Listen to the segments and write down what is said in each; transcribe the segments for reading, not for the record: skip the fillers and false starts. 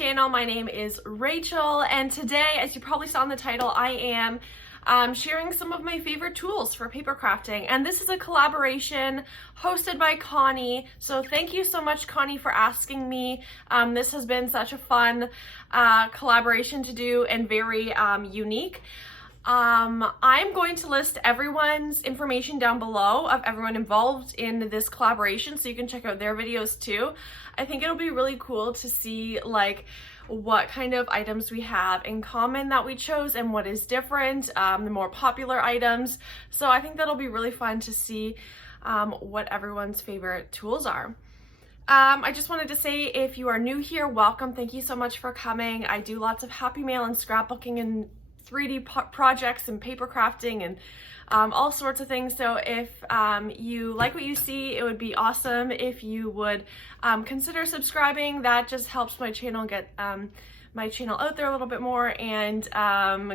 channel. My name is Rachel, and today, as you probably saw in the title, I am sharing some of my favorite tools for paper crafting, and this is a collaboration hosted by Conny. So thank you so much, Conny, for asking me. This has been such a fun collaboration to do and very unique. I'm going to list everyone's information down below of everyone involved in this collaboration, so you can check out their videos too. I think it'll be really cool to see like what kind of items we have in common that we chose and what is different, the more popular items. So I think that'll be really fun to see what everyone's favorite tools are. I just wanted to say, if you are new here, welcome. Thank you so much for coming. I do lots of happy mail and scrapbooking and 3D projects and paper crafting and all sorts of things. So if you like what you see, it would be awesome if you would consider subscribing. That just helps my channel get my channel out there a little bit more and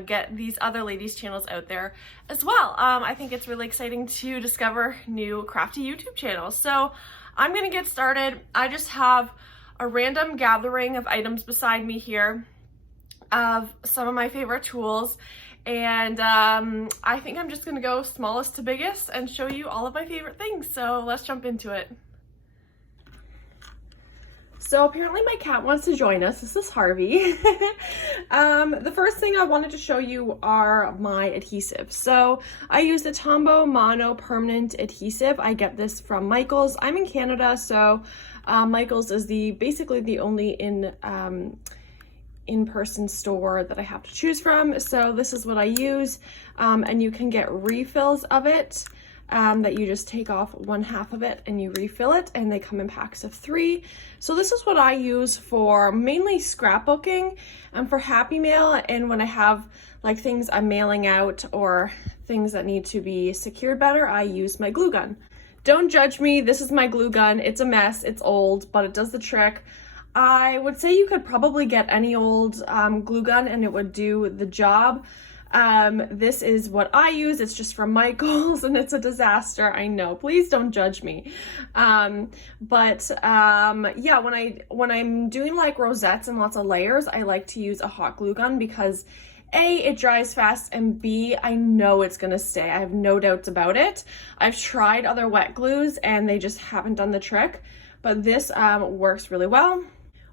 get these other ladies' channels out there as well. I think it's really exciting to discover new crafty YouTube channels. So I'm gonna get started. I just have a random gathering of items beside me here of some of my favorite tools, and I think I'm just gonna go smallest to biggest and show you all of my favorite things. So let's jump into it. So apparently my cat wants to join us. This is Harvey. The first thing I wanted to show you are my adhesive. So I use the Tombow Mono Permanent Adhesive. I get this from Michaels. I'm in Canada, so Michaels is basically the only in-person store that I have to choose from. So this is what I use, and you can get refills of it that you just take off one half of it and you refill it, and they come in packs of 3. So this is what I use for mainly scrapbooking and for happy mail, and when I have like things I'm mailing out or things that need to be secured better, I use my glue gun. Don't judge me, this is my glue gun. It's a mess, it's old, but it does the trick. I would say you could probably get any old glue gun and it would do the job. This is what I use. It's just from Michaels and it's a disaster. I know, please don't judge me. Yeah, when I'm doing like rosettes and lots of layers, I like to use a hot glue gun because A, it dries fast, and B, I know it's gonna stay. I have no doubts about it. I've tried other wet glues and they just haven't done the trick, but this works really well.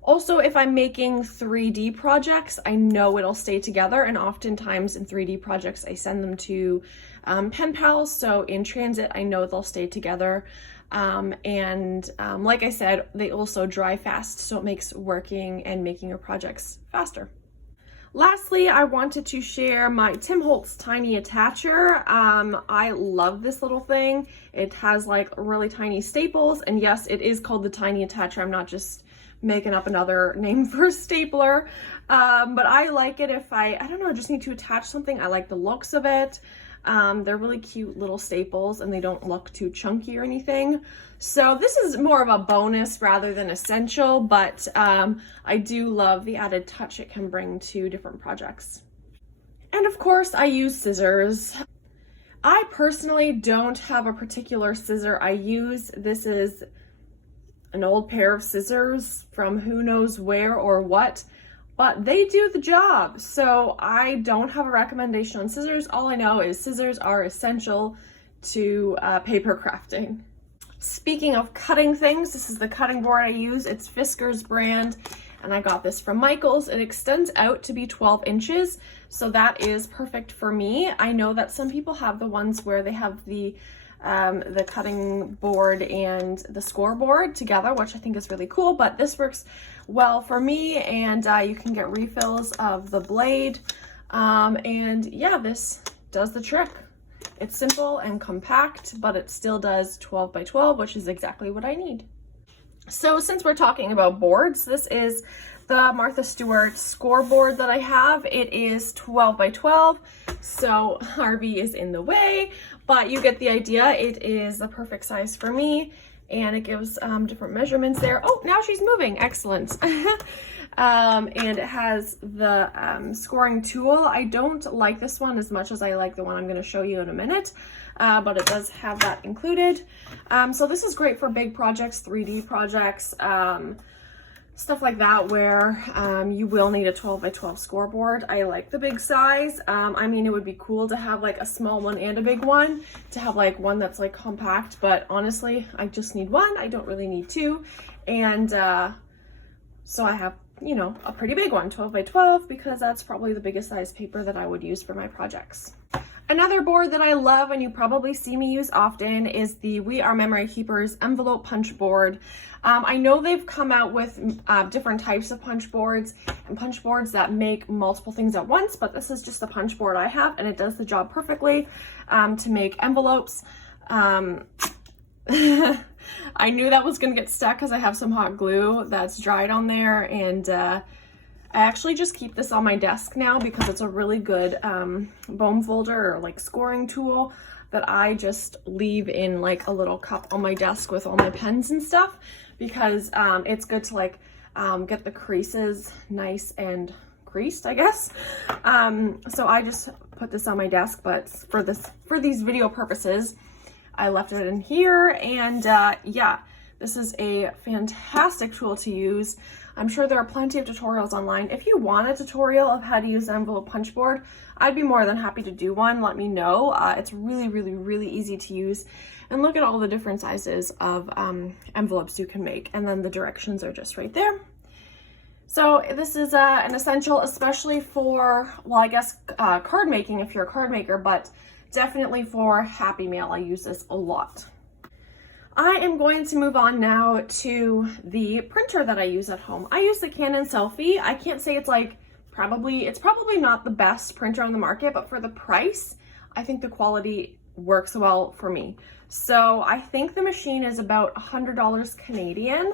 Also, if I'm making 3D projects, I know it'll stay together, and oftentimes in 3D projects, I send them to pen pals, so in transit, I know they'll stay together. Like I said, they also dry fast, so it makes working and making your projects faster. Lastly, I wanted to share my Tim Holtz Tiny Attacher. I love this little thing. It has like really tiny staples, and yes, it is called the Tiny Attacher. I'm not just making up another name for a stapler, but I like it if I don't know, I just need to attach something. I like the looks of it. They're really cute little staples and they don't look too chunky or anything. So this is more of a bonus rather than essential, but I do love the added touch it can bring to different projects. And of course I use scissors. I personally don't have a particular scissor I use. This is an old pair of scissors from who knows where or what, but they do the job. So I don't have a recommendation on scissors. All I know is scissors are essential to paper crafting. Speaking of cutting things, this is the cutting board I use. It's Fiskars brand, and I got this from Michaels. It extends out to be 12 inches, so that is perfect for me. I know that some people have the ones where they have the cutting board and the scoreboard together, which I think is really cool, but this works well for me, and you can get refills of the blade, and yeah, this does the trick. It's simple and compact, but it still does 12 by 12, which is exactly what I need. So since we're talking about boards, this is the Martha Stewart scoreboard that I have. It is 12 by 12, so Harvey is in the way, but you get the idea. It is the perfect size for me, and it gives different measurements there. Oh, now she's moving, excellent. And it has the scoring tool. I don't like this one as much as I like the one I'm going to show you in a minute, but it does have that included. So this is great for big projects, 3D projects, stuff like that, where you will need a 12 by 12 scoreboard. I like the big size. I mean, it would be cool to have like a small one and a big one, to have like one that's like compact, but honestly, I just need one. I don't really need two. And so I have, you know, a pretty big one, 12 by 12, because that's probably the biggest size paper that I would use for my projects. Another board that I love, and you probably see me use often, is the We Are Memory Keepers envelope punch board. I know they've come out with different types of punch boards and punch boards that make multiple things at once, but this is just the punch board I have, and it does the job perfectly to make envelopes. I knew that was going to get stuck because I have some hot glue that's dried on there, and I actually just keep this on my desk now because it's a really good bone folder or like scoring tool that I just leave in like a little cup on my desk with all my pens and stuff, because it's good to like get the creases nice and creased, I guess. So I just put this on my desk, but for these video purposes, I left it in here. And yeah, this is a fantastic tool to use. I'm sure there are plenty of tutorials online. If you want a tutorial of how to use an envelope punch board, I'd be more than happy to do one. Let me know. It's really easy to use. And look at all the different sizes of envelopes you can make. And then the directions are just right there. So this is an essential, especially for, well, I guess card making if you're a card maker, but definitely for Happy Mail. I use this a lot. I am going to move on now to the printer that I use at home. I use the Canon Selfie. I can't say it's like it's probably not the best printer on the market, but for the price, I think the quality works well for me. So I think the machine is about $100 Canadian.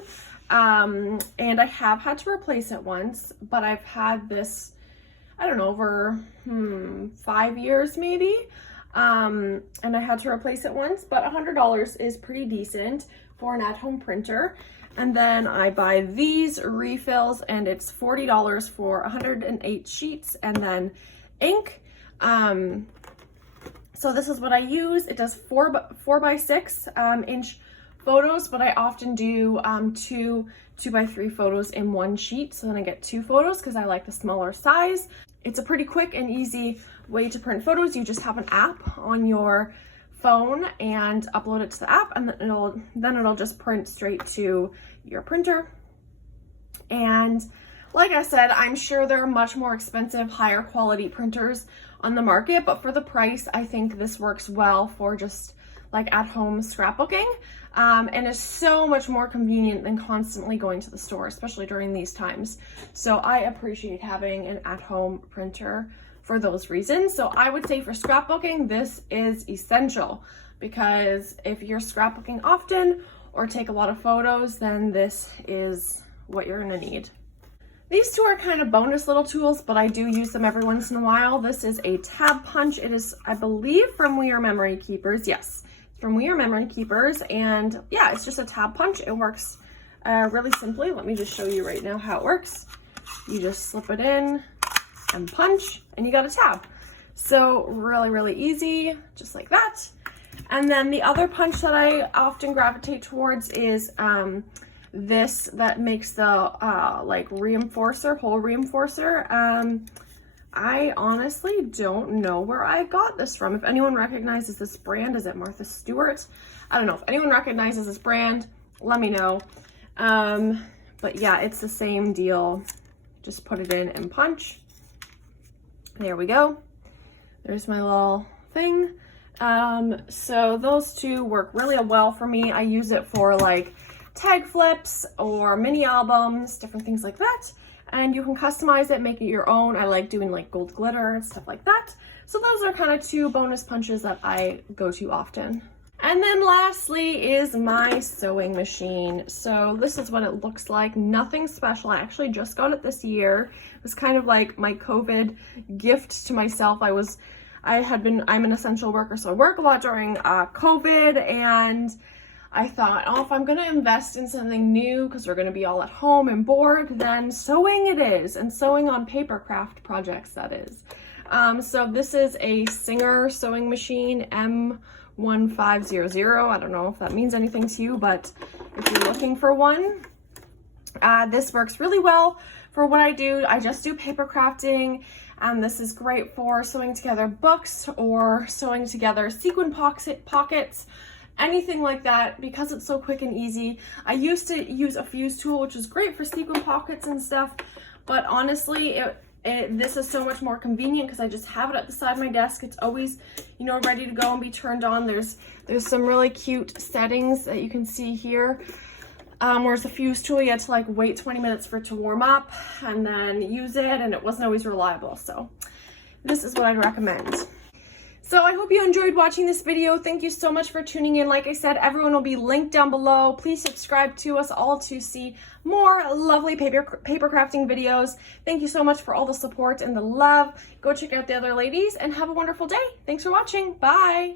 And I have had to replace it once, but I've had this, I don't know, over 5 years maybe. And I had to replace it once, but $100 is pretty decent for an at-home printer. And then I buy these refills, and it's $40 for 108 sheets and then ink. So this is what I use. It does 4 by 6 inch photos, but I often do 2 by 3 photos in one sheet. So then I get 2 photos because I like the smaller size. It's a pretty quick and easy way to print photos. You just have an app on your phone and upload it to the app, and then it'll just print straight to your printer. And like I said, I'm sure there are much more expensive, higher quality printers on the market, but for the price, I think this works well for just like at-home scrapbooking, and is so much more convenient than constantly going to the store, especially during these times. So I appreciate having an at-home printer for those reasons. So I would say for scrapbooking, this is essential, because if you're scrapbooking often or take a lot of photos, then this is what you're gonna need. These two are kind of bonus little tools, but I do use them every once in a while. This is a tab punch. It is, I believe, from We Are Memory Keepers. Yes, from We Are Memory Keepers. And yeah, it's just a tab punch. It works really simply. Let me just show you right now how it works. You just slip it in and punch, and you got a tab. So really easy, just like that. And then the other punch that I often gravitate towards is this that makes the like reinforcer, hole reinforcer. I honestly don't know where I got this from. If anyone recognizes this brand, is it Martha Stewart? I don't know. If anyone recognizes this brand, let me know. But yeah, it's the same deal. Just put it in and punch. There we go. There's my little thing. So those two work really well for me. I use it for like tag flips or mini albums, different things like that. And you can customize it, make it your own. I like doing like gold glitter and stuff like that. So those are kind of two bonus punches that I go to often. And then lastly is my sewing machine. So this is what it looks like. Nothing special. I actually just got it this year. It was kind of like my COVID gift to myself. I'm an essential worker, so I work a lot during COVID, and I thought, oh, if I'm gonna invest in something new, because we're gonna be all at home and bored, then sewing it is, and sewing on paper craft projects, that is. So this is a Singer sewing machine, M1500. I don't know if that means anything to you, but if you're looking for one, This works really well for what I do. I just do paper crafting, and this is great for sewing together books or sewing together sequin pockets, anything like that, because it's so quick and easy. I used to use a fuse tool, which is great for sequin pockets and stuff, but honestly, this is so much more convenient because I just have it at the side of my desk. It's always, you know, ready to go and be turned on. There's some really cute settings that you can see here. Whereas the fuse tool, you had to like wait 20 minutes for it to warm up and then use it, and it wasn't always reliable. So this is what I'd recommend. So I hope you enjoyed watching this video. Thank you so much for tuning in. Like I said, everyone will be linked down below. Please subscribe to us all to see more lovely paper crafting videos. Thank you so much for all the support and the love. Go check out the other ladies and have a wonderful day. Thanks for watching. Bye.